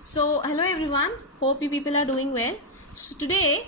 So, hello everyone. Hope you people are doing well. So today,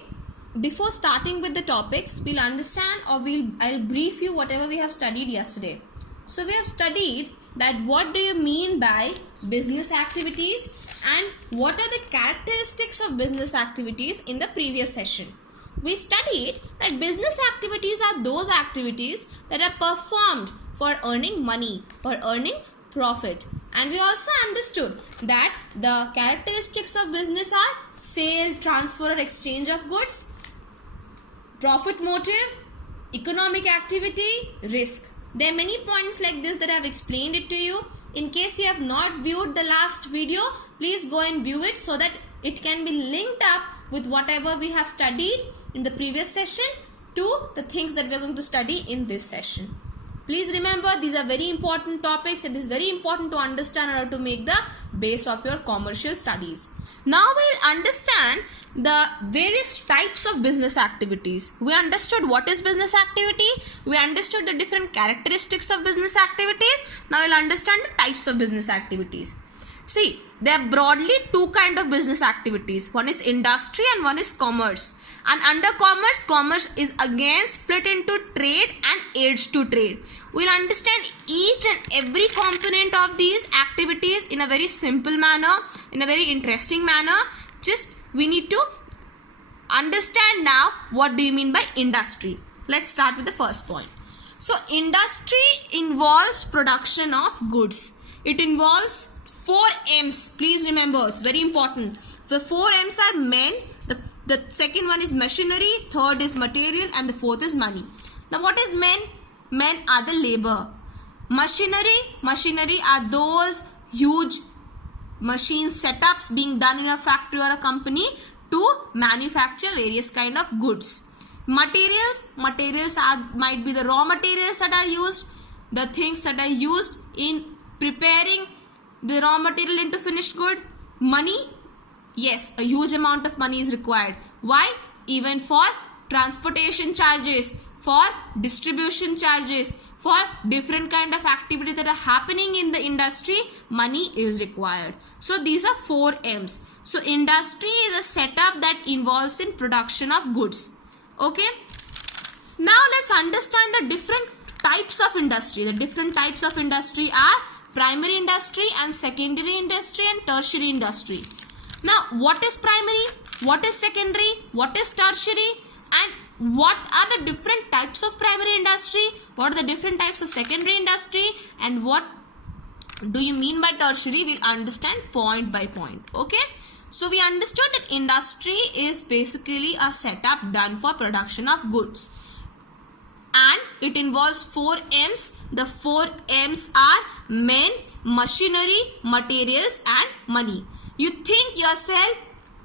before starting with the topics, we'll understand or I'll brief you whatever we have studied yesterday. So we have studied that what do you mean by business activities and what are the characteristics of business activities in the previous session. We studied that business activities are those activities that are performed for earning money, for earning profit. And we also understood that the characteristics of business are sale, transfer or exchange of goods, profit motive, economic activity, risk. There are many points like this that I have explained it to you. In case you have not viewed the last video, please go and view it so that it can be linked up with whatever we have studied in the previous session to the things that we are going to study in this session. Please remember, these are very important topics. It is very important to understand how to make the base of your commercial studies. Now we'll understand the various types of business activities. We understood what is business activity. We understood the different characteristics of business activities. Now we'll understand the types of business activities. See, there are broadly two kinds of business activities. One is industry and one is commerce. And under commerce is again split into trade and aids to trade. We'll understand each and every component of these activities in a very simple manner, in a very interesting manner. Just we need to understand now what do you mean by industry. Let's start with the first point. So industry involves production of goods. It involves 4 M's. Please remember, it's very important. The 4 M's are men, the second one is machinery, third is material, and the fourth is money. Now what is men? Men are the labor. Machinery are those huge machine setups being done in a factory or a company to manufacture various kind of goods. Materials might be the raw materials that are used, the things that are used in preparing the raw material into finished good. Money, yes, a huge amount of money is required. Why? Even for transportation charges, for distribution charges, for different kind of activities that are happening in the industry, money is required. So these are 4 M's. So industry is a setup that involves in production of goods. Okay. Now let's understand the different types of industry. The different types of industry are primary industry and secondary industry and tertiary industry. Now what is primary? What is secondary? What is tertiary? And what are the different types of primary industry? What are the different types of secondary industry? And what do you mean by tertiary? We'll understand point by point. Okay. So we understood that industry is basically a setup done for production of goods. And it involves 4 M's. The 4 M's are men, machinery, materials and money. You think yourself,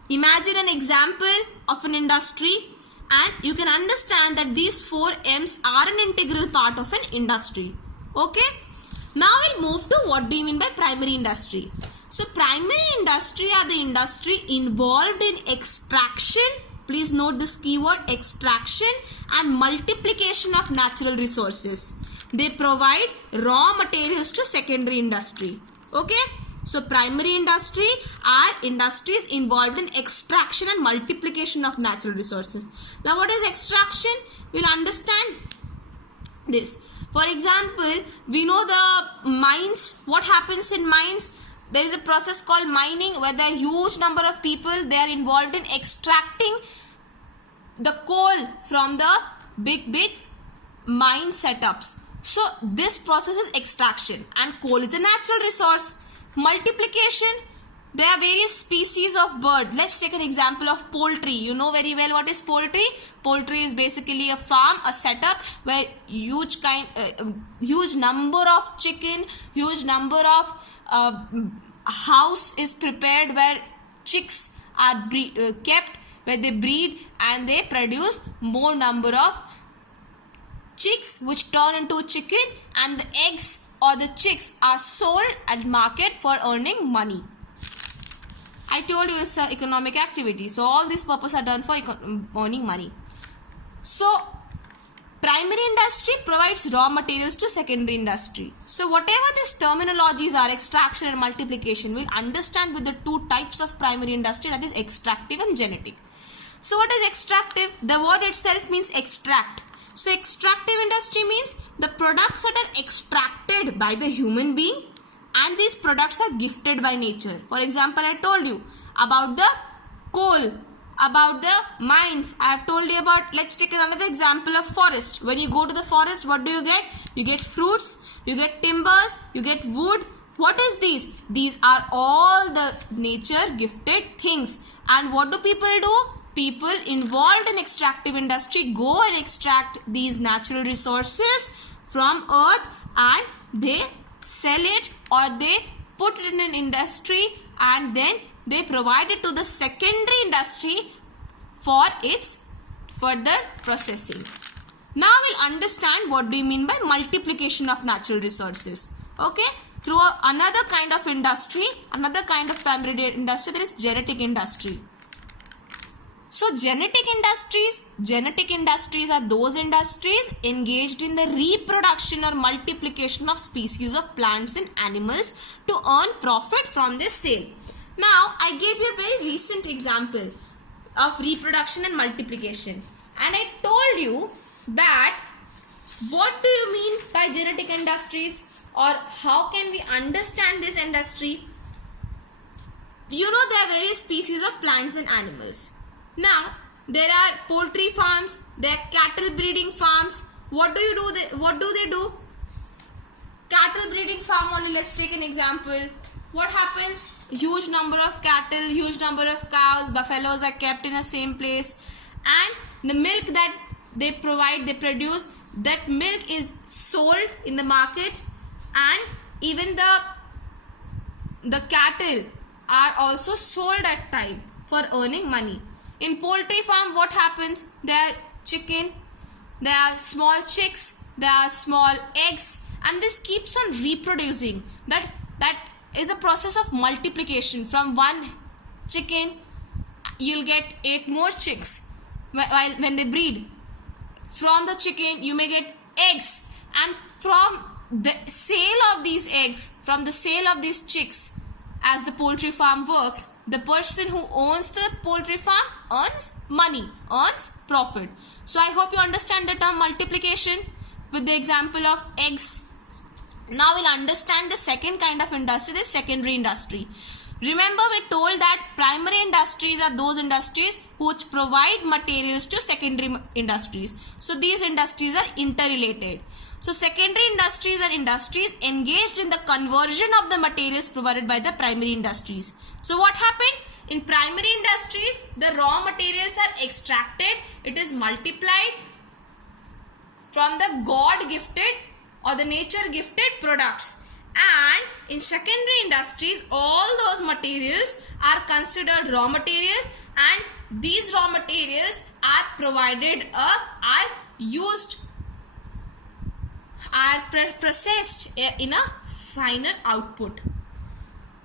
imagine an example of an industry and you can understand that these 4 M's are an integral part of an industry. Okay. Now we'll move to what do you mean by primary industry. So primary industry are the industry involved in extraction. Please note this keyword, extraction and multiplication of natural resources. They provide raw materials to secondary industry. Okay. So primary industry are industries involved in extraction and multiplication of natural resources. Now what is extraction? We'll understand this. For example, we know the mines. What happens in mines? There is a process called mining where there are huge number of people. They are involved in extracting the coal from the big mine setups. So this process is extraction and coal is a natural resource. Multiplication, there are various species of bird. Let's take an example of poultry. You know very well what is poultry. Poultry is basically a farm, a setup where huge number of chicken, huge number of house is prepared where chicks are kept, where they breed and they produce more number of chicks which turn into chicken, and the eggs or the chicks are sold at market for earning money. I told you it's an economic activity. So all these purposes are done for earning money. So primary industry provides raw materials to secondary industry. So whatever these terminologies are, extraction and multiplication, we'll understand with the two types of primary industry, that is extractive and genetic. So what is extractive? The word itself means extract. So extractive industry means the products that are extracted by the human being and these products are gifted by nature. For example, I told you about the coal, about the mines. I have told you about, let's take another example of forest. When you go to the forest, what do you get? You get fruits, you get timbers, you get wood. What is these? These are all the nature gifted things. And what do people do? People involved in extractive industry go and extract these natural resources from earth and they sell it or they put it in an industry and then they provide it to the secondary industry for its further processing. Now we'll understand what do you mean by multiplication of natural resources. Okay, through another kind of industry, another kind of primary industry, there is genetic industry. So genetic industries are those industries engaged in the reproduction or multiplication of species of plants and animals to earn profit from their sale. Now I gave you a very recent example of reproduction and multiplication, and I told you that what do you mean by genetic industries or how can we understand this industry? You know there are various species of plants and animals. Now, there are poultry farms, there are cattle breeding farms. What do they do? Cattle breeding farm only, let's take an example. What happens? Huge number of cattle, huge number of cows, buffaloes are kept in the same place. And the milk that they produce, that milk is sold in the market. And even the cattle are also sold at time for earning money. In poultry farm, what happens? There are chicken, there are small chicks, there are small eggs, and this keeps on reproducing. That is a process of multiplication. From one chicken, you'll get 8 more chicks when they breed. From the chicken, you may get eggs, and from the sale of these eggs, from the sale of these chicks, as the poultry farm works, the person who owns the poultry farm earns money, earns profit. So I hope you understand the term multiplication with the example of eggs. Now we'll understand the second kind of industry, the secondary industry. Remember we told that primary industries are those industries which provide materials to secondary industries. So these industries are interrelated. So secondary industries are industries engaged in the conversion of the materials provided by the primary industries. So what happened? In primary industries, the raw materials are extracted, it is multiplied from the God gifted or the nature gifted products. And in secondary industries, all those materials are considered raw material and these raw materials are provided are used, are processed in a final output.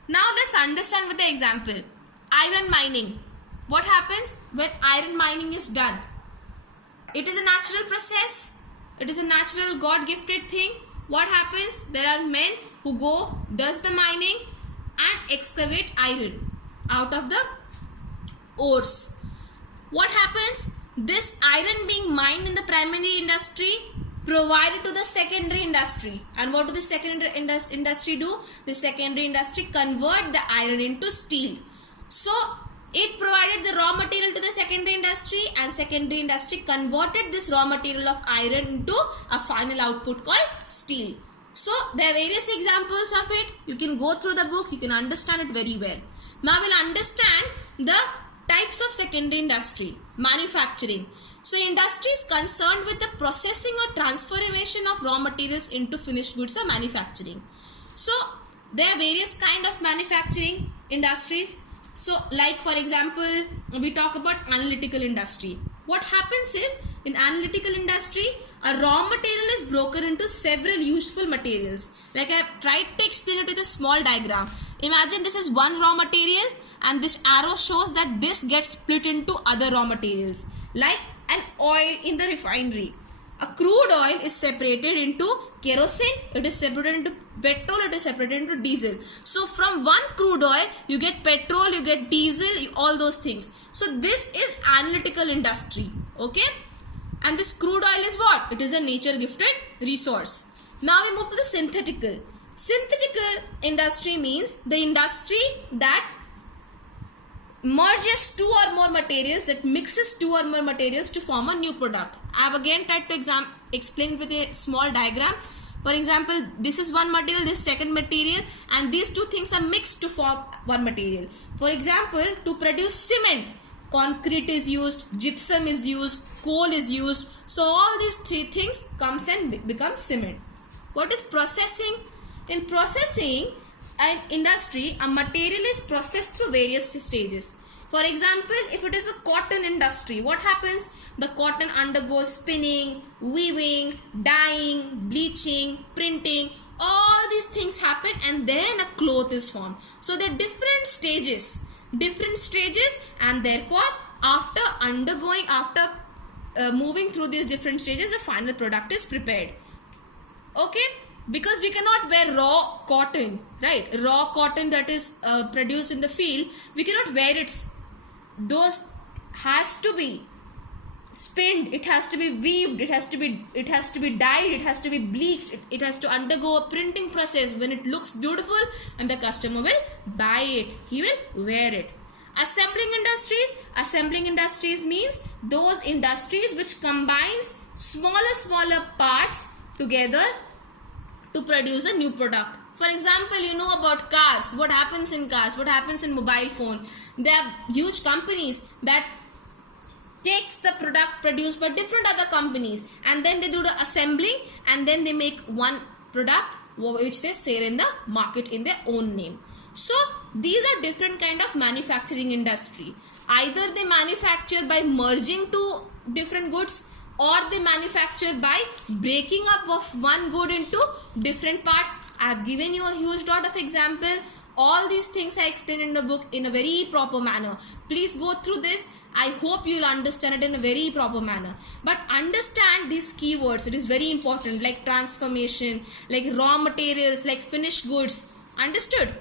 Now let's understand with the example. Iron mining. What happens when iron mining is done? It is a natural process. It is a natural God-gifted thing. What happens? There are men who does the mining and excavate iron out of the ores. What happens? This iron being mined in the primary industry provided to the secondary industry. And what do the secondary industry do? The secondary industry convert the iron into steel. So it provided the raw material to the secondary industry and secondary industry converted this raw material of iron into a final output called steel. So there are various examples of it. You can go through the book, you can understand it very well. Now we'll understand the types of secondary industry. Manufacturing. So industries concerned with the processing or transformation of raw materials into finished goods are manufacturing. So there are various kind of manufacturing industries. So like for example, we talk about analytical industry. What happens is in analytical industry, a raw material is broken into several useful materials. Like I have tried to explain it with a small diagram. Imagine this is one raw material and this arrow shows that this gets split into other raw materials. Like an oil in the refinery. A crude oil is separated into kerosene, it is separated into petrol, it is separated into diesel. So from one crude oil you get petrol, you get diesel, all those things. So this is analytical industry, okay? And this crude oil is what? It is a nature gifted resource. Now we move to the synthetical. Synthetical industry means the industry that merges two or more materials, that mixes two or more materials to form a new product. I have again tried to explain with a small diagram. For example, this is one material, this second material, and these two things are mixed to form one material. For example, to produce cement, concrete is used, gypsum is used, coal is used. So all these three things comes and becomes cement. What is processing? In processing an industry, a material is processed through various stages. For example, if it is a cotton industry, what happens? The cotton undergoes spinning, weaving, dyeing, bleaching, printing. All these things happen and then a cloth is formed. So there are different stages, and therefore after moving through these different stages, the final product is prepared. Okay? Because we cannot wear raw cotton, right? Raw cotton that is produced in the field, we cannot wear it. Those has to be spinned, it has to be weaved, it has to be dyed, it has to be bleached, it has to undergo a printing process. When it looks beautiful and the customer will buy it, he will wear it. Assembling industries means those industries which combines smaller parts together to produce a new product. For example, you know about cars. What happens in cars? What happens in mobile phone? There are huge companies that takes the product produced by different other companies, and then they do the assembling, and then they make one product which they sell in the market in their own name. So these are different kind of manufacturing industry. Either they manufacture by merging two different goods, or they manufacture by breaking up of one good into different parts. I have given you a huge lot of example. All these things I explained in the book in a very proper manner. Please go through this. I hope you will understand it in a very proper manner. But understand these keywords. It is very important, like transformation, like raw materials, like finished goods. Understood?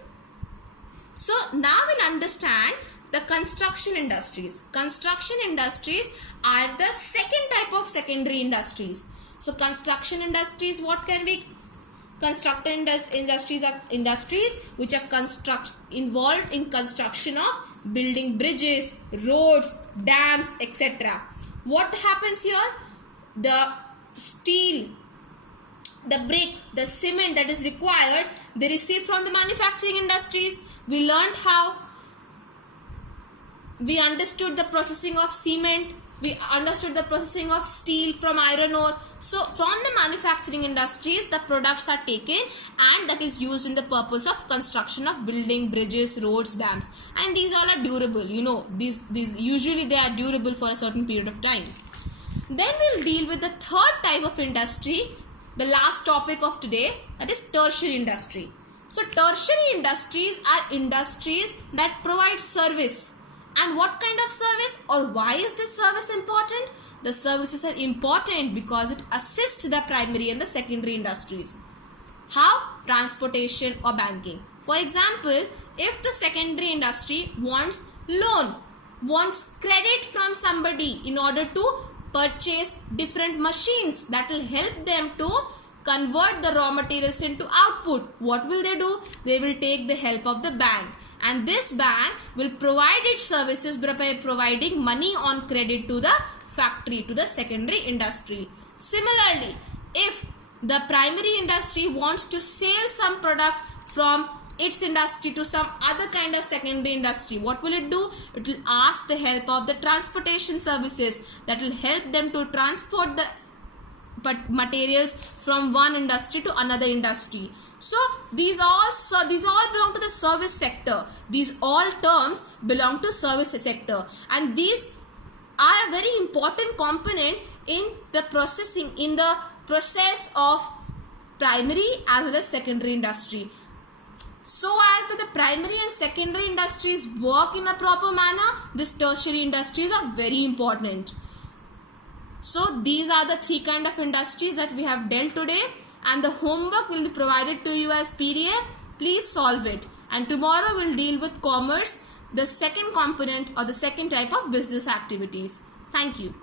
So now we'll understand the construction industries. Construction industries are the second type of secondary industries. So construction industries, what can be? Construction industries are industries which are involved in construction of building bridges, roads, dams, etc. What happens here? The steel, the brick, the cement that is required, they receive from the manufacturing industries. We learned how. We understood the processing of cement. We understood the processing of steel from iron ore. So from the manufacturing industries, the products are taken and that is used in the purpose of construction of building, bridges, roads, dams. And these all are durable. You know, these usually they are durable for a certain period of time. Then we'll deal with the third type of industry, the last topic of today, that is tertiary industry. So tertiary industries are industries that provide service. And what kind of service, or why is this service important? The services are important because it assists the primary and the secondary industries. How? Transportation or banking. For example, if the secondary industry wants loan, wants credit from somebody in order to purchase different machines that will help them to convert the raw materials into output, what will they do? They will take the help of the bank. And this bank will provide its services by providing money on credit to the factory, to the secondary industry. Similarly, if the primary industry wants to sell some product from its industry to some other kind of secondary industry, what will it do? It will ask the help of the transportation services that will help them to transport the materials from one industry to another industry. So these all belong to the service sector. These all terms belong to service sector, and these are a very important component in the processing, in the process of primary as well as secondary industry. So as the primary and secondary industries work in a proper manner, these tertiary industries are very important. So these are the three kind of industries that we have dealt today, and the homework will be provided to you as PDF. Please solve it, and tomorrow we'll deal with commerce, the second component or the second type of business activities. Thank you.